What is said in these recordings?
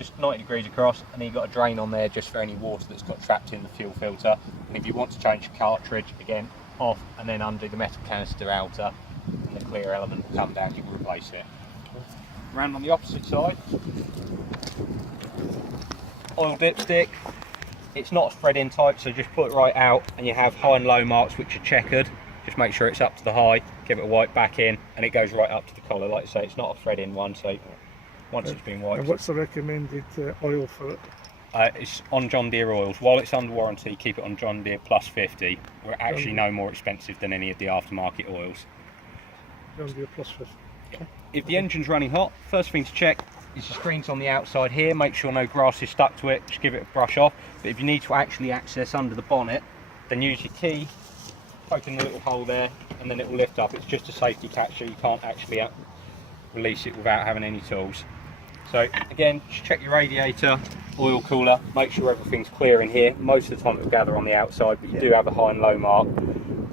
just 90 degrees across, and then you've got a drain on there just for any water that's got trapped in the fuel filter. And if you want to change the cartridge, again, off and then undo the metal canister outer, and the clear element will come down, you will replace it. Round on the opposite side, oil dipstick. It's not a thread in type, so just put it right out, and you have high and low marks which are checkered. Just make sure it's up to the high, give it a wipe back in, and it goes right up to the collar. Like I say, it's not a thread in one, so once it's been wiped. And what's the recommended oil for it? It's on John Deere oils. While it's under warranty, keep it on John Deere Plus 50. We're actually no more expensive than any of the aftermarket oils. John Deere Plus 50. Okay. If the engine's running hot, first thing to check is the screens on the outside here. Make sure no grass is stuck to it. Just give it a brush off. But if you need to actually access under the bonnet, then use your key, poke in the little hole there, and then it will lift up. It's just a safety catch, so you can't actually release it without having any tools. So again, just check your radiator, oil cooler, make sure everything's clear in here. Most of the time it will gather on the outside, but you do have a high and low mark.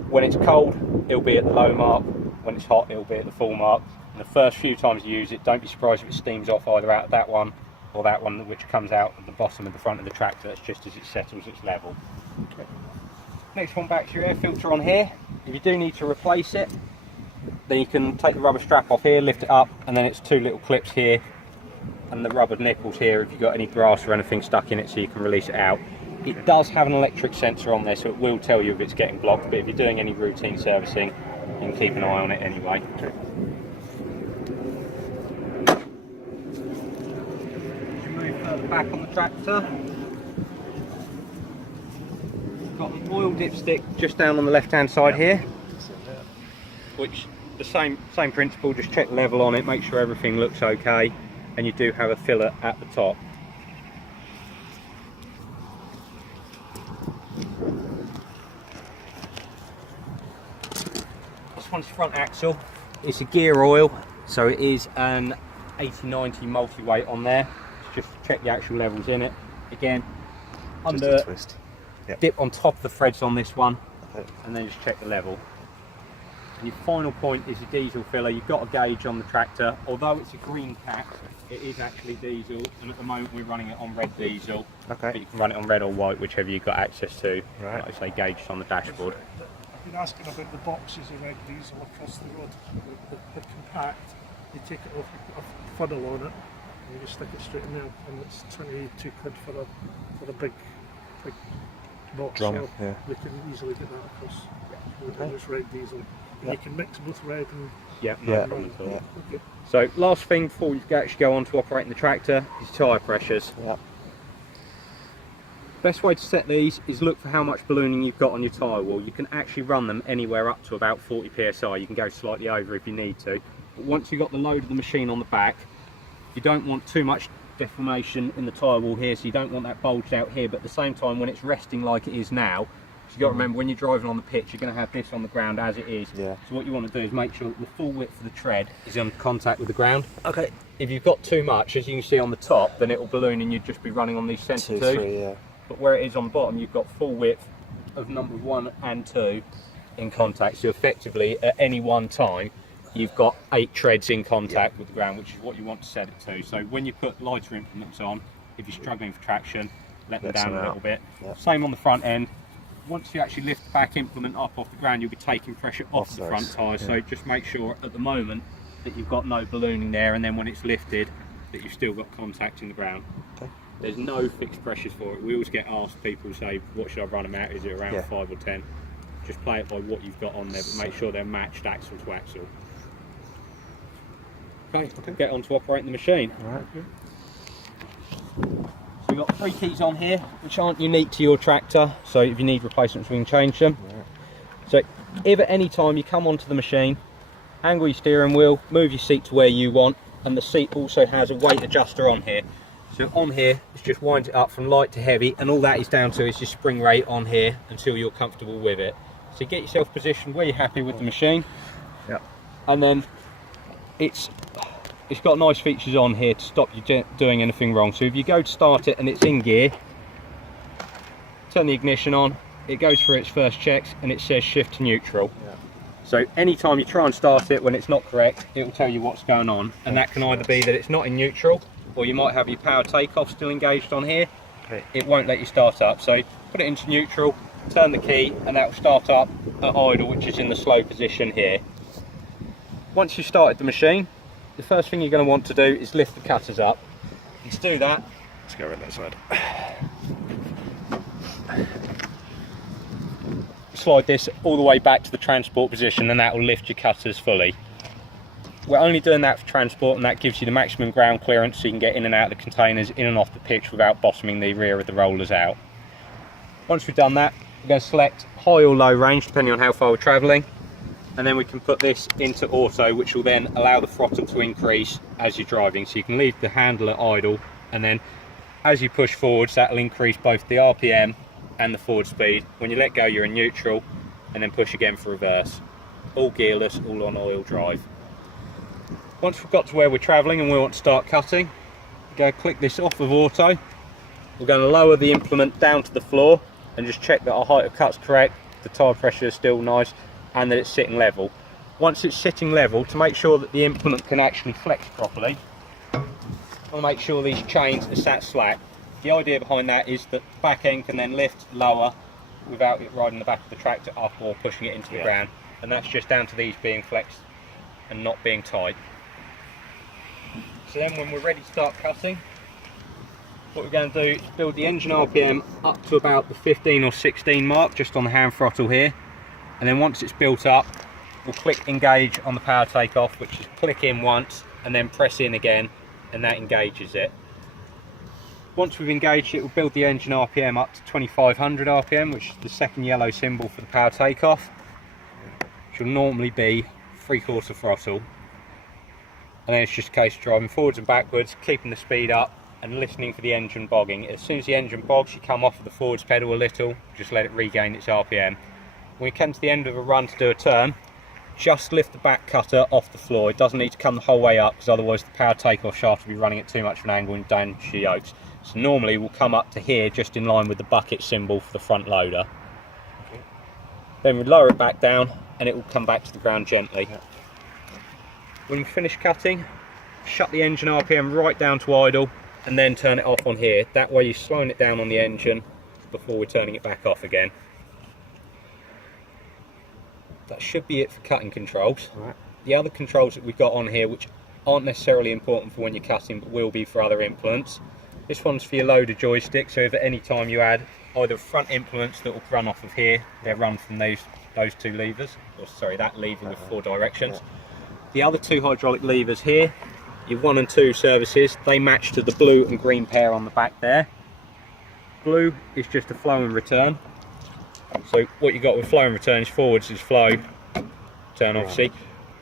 When it's cold, it'll be at the low mark. When it's hot, it'll be at the full mark. And the first few times you use it, don't be surprised if it steams off either out of that one or that one, which comes out at the bottom of the front of the tractor. That's just as it settles its level. Okay. Next one, back to your air filter on here. If you do need to replace it, then you can take the rubber strap off here, lift it up, and then it's two little clips here and the rubber nipples here if you've got any brass or anything stuck in it, so you can release it out. It does have an electric sensor on there, so it will tell you if it's getting blocked, but if you're doing any routine servicing, you can keep an eye on it anyway. As you move further back on the tractor, you've got the oil dipstick just down on the left hand side here, which the same principle, just check the level on it, make sure everything looks okay, and you do have a filler at the top. This one's front axle. It's a gear oil, so it is an 80/90 multi-weight on there. Just check the actual levels in it. Again, under twist. Yep. Dip on top of the threads on this one, and then just check the level. And your final point is your diesel filler. You've got a gauge on the tractor. Although it's a green pack, it is actually diesel, and at the moment we're running it on red diesel. Okay. But you can run it on red or white, whichever you've got access to. Right. Like I say, gauged on the dashboard. I've been asking about the boxes of red diesel across the road. They're compact. You take it off, you put a funnel on it, and you just stick it straight in there, and it's 22 quid for a big box. Drum, so yeah. we can easily get that across. Okay. It's red diesel. And you can mix both red and Yep, Yeah. no problem at all. Yeah. okay. So last thing before you actually go on to operating the tractor is tyre pressures. Yep. Best way to set these is look for how much ballooning you've got on your tyre wall. You can actually run them anywhere up to about 40 psi. You can go slightly over if you need to. But once you've got the load of the machine on the back, you don't want too much deformation in the tyre wall here, so you don't want that bulged out here, but at the same time when it's resting like it is now, you've got to remember when you're driving on the pitch, you're going to have this on the ground as it is. Yeah. So what you want to do is make sure that the full width of the tread is in contact with the ground. Okay. If you've got too much, as you can see on the top, then it will balloon and you'd just be running on these centre 2, two. 3, yeah. But where it is on the bottom, you've got full width of numbers 1 and 2 in contact. So effectively, at any one time, you've got 8 treads in contact with the ground, which is what you want to set it to. So when you put lighter implements on, if you're struggling for traction, let them down a little bit. Yep. Same on the front end. Once you actually lift the back implement up off the ground, you'll be taking pressure off the front tyre. So just make sure at the moment that you've got no ballooning there, and then when it's lifted, that you've still got contact in the ground. Okay. There's no fixed pressures for it. We always get asked, people say, what should I run them out? Is it around 5 or 10? Just play it by what you've got on there, but make sure they're matched axle to axle. Okay, get on to operating the machine. All right. So we've got 3 keys on here, which aren't unique to your tractor, so if you need replacements we can change them. Right. So if at any time you come onto the machine, angle your steering wheel, move your seat to where you want, and the seat also has a weight adjuster on here. So on here, it's just wind it up from light to heavy, and all that is down to is your spring rate on here until you're comfortable with it. So get yourself positioned where you're happy with the machine. Yep. And then it's got nice features on here to stop you doing anything wrong. So if you go to start it and it's in gear, turn the ignition on, it goes through its first checks and it says shift to neutral. Yeah. So anytime you try and start it when it's not correct, it will tell you what's going on, and that can either be that it's not in neutral, or you might have your power takeoff still engaged on here. Okay. It won't let you start up. So put it into neutral, turn the key, and that will start up at idle, which is in the slow position here. Once you've started the machine, the first thing you're going to want to do is lift the cutters up. And to do that, Let's go around that side. slide this all the way back to the transport position, and that will lift your cutters fully. We're only doing that for transport, and that gives you the maximum ground clearance so you can get in and out of the containers, in and off the pitch without bottoming the rear of the rollers out. Once we've done that, we're going to select high or low range depending on how far we're travelling, and then we can put this into auto, which will then allow the throttle to increase as you're driving. So you can leave the handle at idle, and then as you push forwards, that will increase both the RPM and the forward speed. When you let go, you're in neutral, and then push again for reverse. All gearless, all on oil drive. Once we've got to where we're travelling and we want to start cutting, we're going to click this off of auto. We're going to lower the implement down to the floor and just check that our height of cut's correct, the tire pressure is still nice, and that it's sitting level. Once it's sitting level, to make sure that the implement can actually flex properly, I'll make sure these chains are sat slack. The idea behind that is that the back end can then lift lower without it riding the back of the tractor up or pushing it into the ground, and that's just down to these being flexed and not being tight. So then when we're ready to start cutting, what we're going to do is build the engine RPM up to about the 15 or 16 mark just on the hand throttle here, and then once it's built up, we'll click engage on the power takeoff, which is click in once and then press in again, and that engages it. Once we've engaged it, we'll build the engine RPM up to 2500 RPM, which is the second yellow symbol for the power takeoff, which will normally be 3/4 throttle. And then it's just a case of driving forwards and backwards, keeping the speed up and listening for the engine bogging. As soon as the engine bogs, you come off of the forwards pedal a little, just let it regain its RPM. When we come to the end of a run to do a turn, just lift the back cutter off the floor. It doesn't need to come the whole way up, because otherwise the power takeoff shaft will be running at too much of an angle and damage the yokes. So normally we'll come up to here just in line with the bucket symbol for the front loader. Okay. Then we lower it back down and it will come back to the ground gently. Yeah. When we finish cutting, shut the engine RPM right down to idle and then turn it off on here. That way you're slowing it down on the engine before we're turning it back off again. That should be it for cutting controls. Right. The other controls that we've got on here, which aren't necessarily important for when you're cutting but will be for other implements. This one's for your loader joystick, so if at any time you add either front implements that will run off of here, they're run from those two levers, or sorry, that lever with 4 directions. The other 2 hydraulic levers here, your 1 and 2 services, they match to the blue and green pair on the back there. Blue is just a flow and return. So what you got with flow and return is forwards is flow, turn obviously.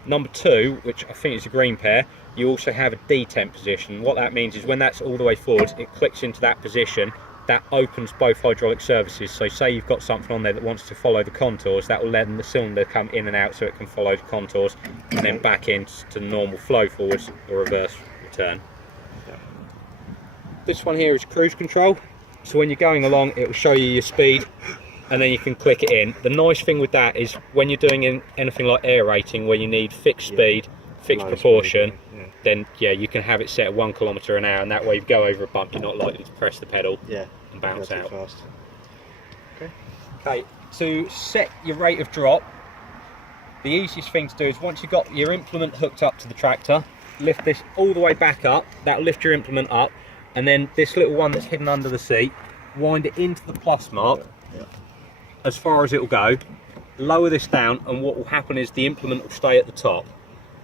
Number 2, which I think is the green pair, you also have a detemp position. What that means is when that's all the way forwards, it clicks into that position, that opens both hydraulic services. So say you've got something on there that wants to follow the contours, that will let the cylinder come in and out so it can follow the contours, and then back into normal flow forwards or reverse return. This one here is cruise control. So when you're going along, it will show you your speed, and then you can click it in. The nice thing with that is when you're doing anything like aerating where you need fixed speed, fixed proportion, then you can have it set at 1 km an hour, and that way if you go over a bump, you're not likely to press the pedal and bounce out. Fast. Okay, to set your rate of drop, the easiest thing to do is once you've got your implement hooked up to the tractor, lift this all the way back up, that'll lift your implement up, and then this little one that's hidden under the seat, wind it into the plus mark as far as it'll go, lower this down, and what will happen is the implement will stay at the top.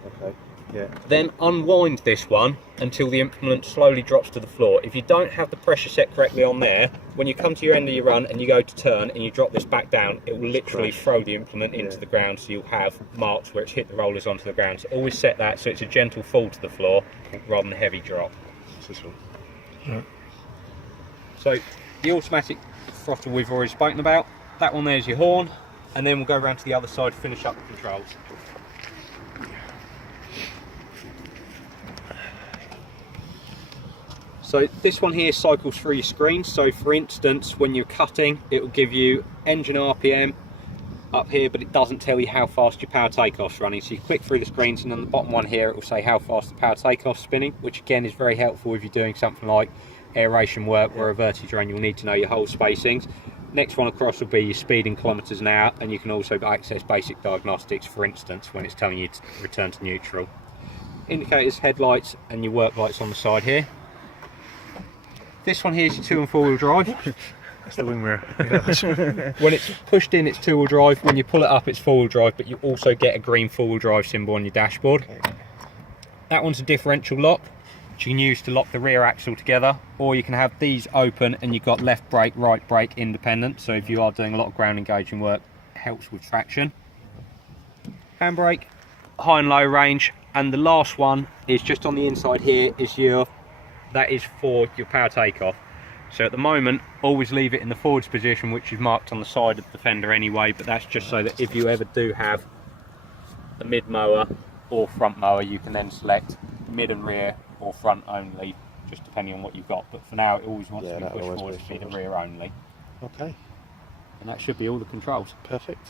Okay. Yeah. Then unwind this one until the implement slowly drops to the floor. If you don't have the pressure set correctly on there, when you come to your end of your run and you go to turn and you drop this back down, it will literally throw the implement into the ground, so you'll have marks where it's hit the rollers onto the ground. So always set that so it's a gentle fall to the floor rather than a heavy drop. It's this one. So the automatic throttle we've already spoken about, that one there's your horn, and then we'll go around to the other side to finish up the controls. So this one here cycles through your screen. So for instance, when you're cutting, it will give you engine RPM, up here, but it doesn't tell you how fast your power takeoff's running. So you click through the screens, and on the bottom one here, it will say how fast the power takeoff's spinning, which again is very helpful if you're doing something like aeration work or a vertidrain. You'll need to know your hole spacings. Next one across will be your speed in kilometers an hour, and you can also access basic diagnostics, for instance, when it's telling you to return to neutral. Indicators, headlights, and your work lights on the side here. This one here is your 2 and 4 wheel drive. That's the wing mirror. When it's pushed in, it's 2 wheel drive. When you pull it up, it's 4 wheel drive, but you also get a green 4 wheel drive symbol on your dashboard. Okay. That one's a differential lock, which you can use to lock the rear axle together, or you can have these open and you've got left brake, right brake independent. So if you are doing a lot of ground engaging work, it helps with traction. Handbrake, high and low range, and the last one is just on the inside here is that is for your power takeoff. So at the moment, always leave it in the forwards position, which is marked on the side of the fender anyway, but that's just so that if you ever do have a mid mower or front mower, you can then select mid and rear or front only, just depending on what you've got. But for now, it always wants to be pushed forward to be the rear only. Okay, And that should be all the controls. perfect.